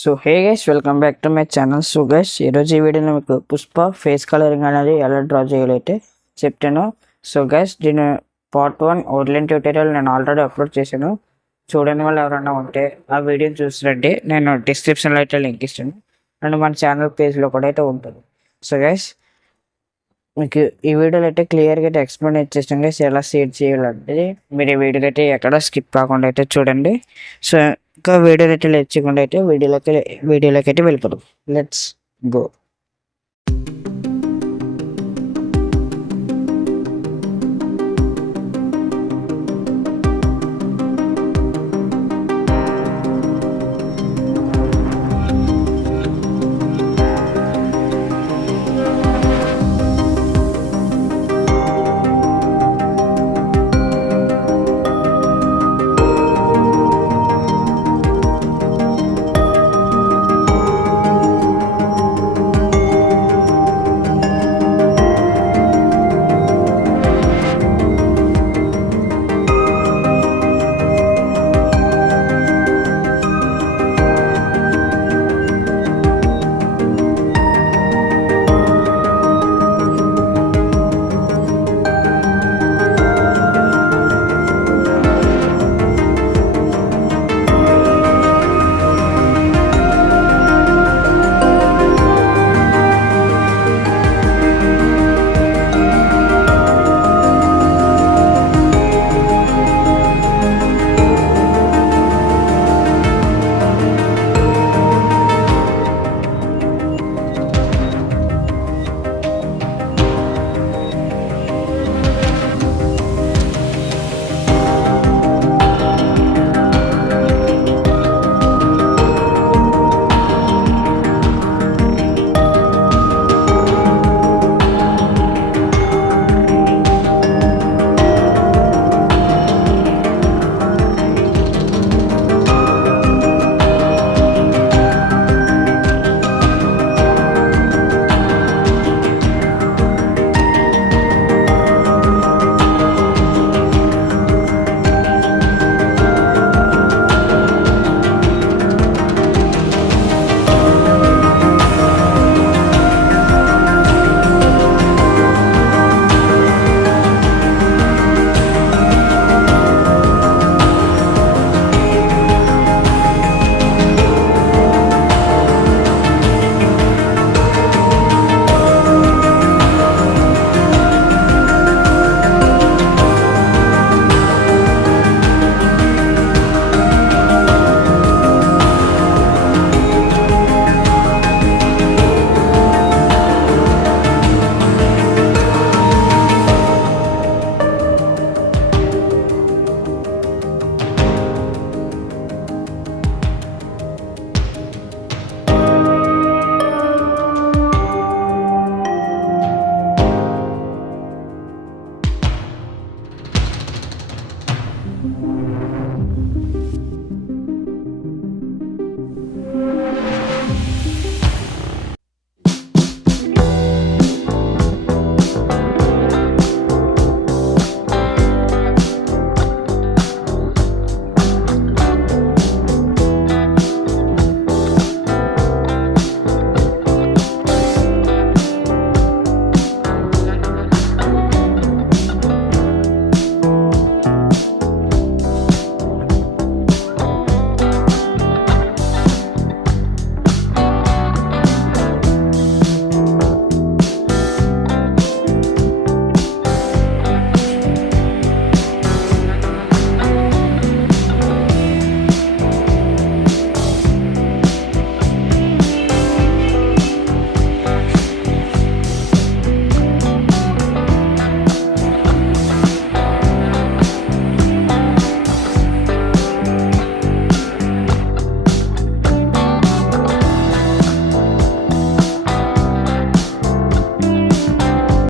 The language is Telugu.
So hey guys, welcome back to my channel. So guys, ఈరోజు ఈ వీడియోలో మీకు పుష్ప ఫేస్ కలరింగ్ అనేది ఎలా డ్రా చేయాలైతే చెప్తాను. సో గైస్, దీని పార్ట్ 1 అవుట్లైన్ ట్యూటోరియల్ నేను ఆల్రెడీ అప్లోడ్ చేశాను. చూడని వాళ్ళు ఎవరైనా ఉంటే ఆ వీడియోని చూసిరండి. నేను డిస్క్రిప్షన్లో అయితే లింక్ ఇస్తాను అండ్ మన ఛానల్ పేజ్లో కూడా అయితే ఉంటుంది. సో గైస్, మీకు ఈ వీడియోలో అయితే క్లియర్గా అయితే ఎక్స్ప్లెయిన్ ఇచ్చేస్తాను గైస్ ఎలా సేవ్ చేయాలంటే. మీరు ఈ వీడియోకి అయితే ఎక్కడ స్కిప్ కాకుండా అయితే చూడండి. సో ఇంకా వీడియోని అయితే లేచకుండా అయితే వీడియోలోకి అయితే వెళ్ళిపోతాం. Let's go.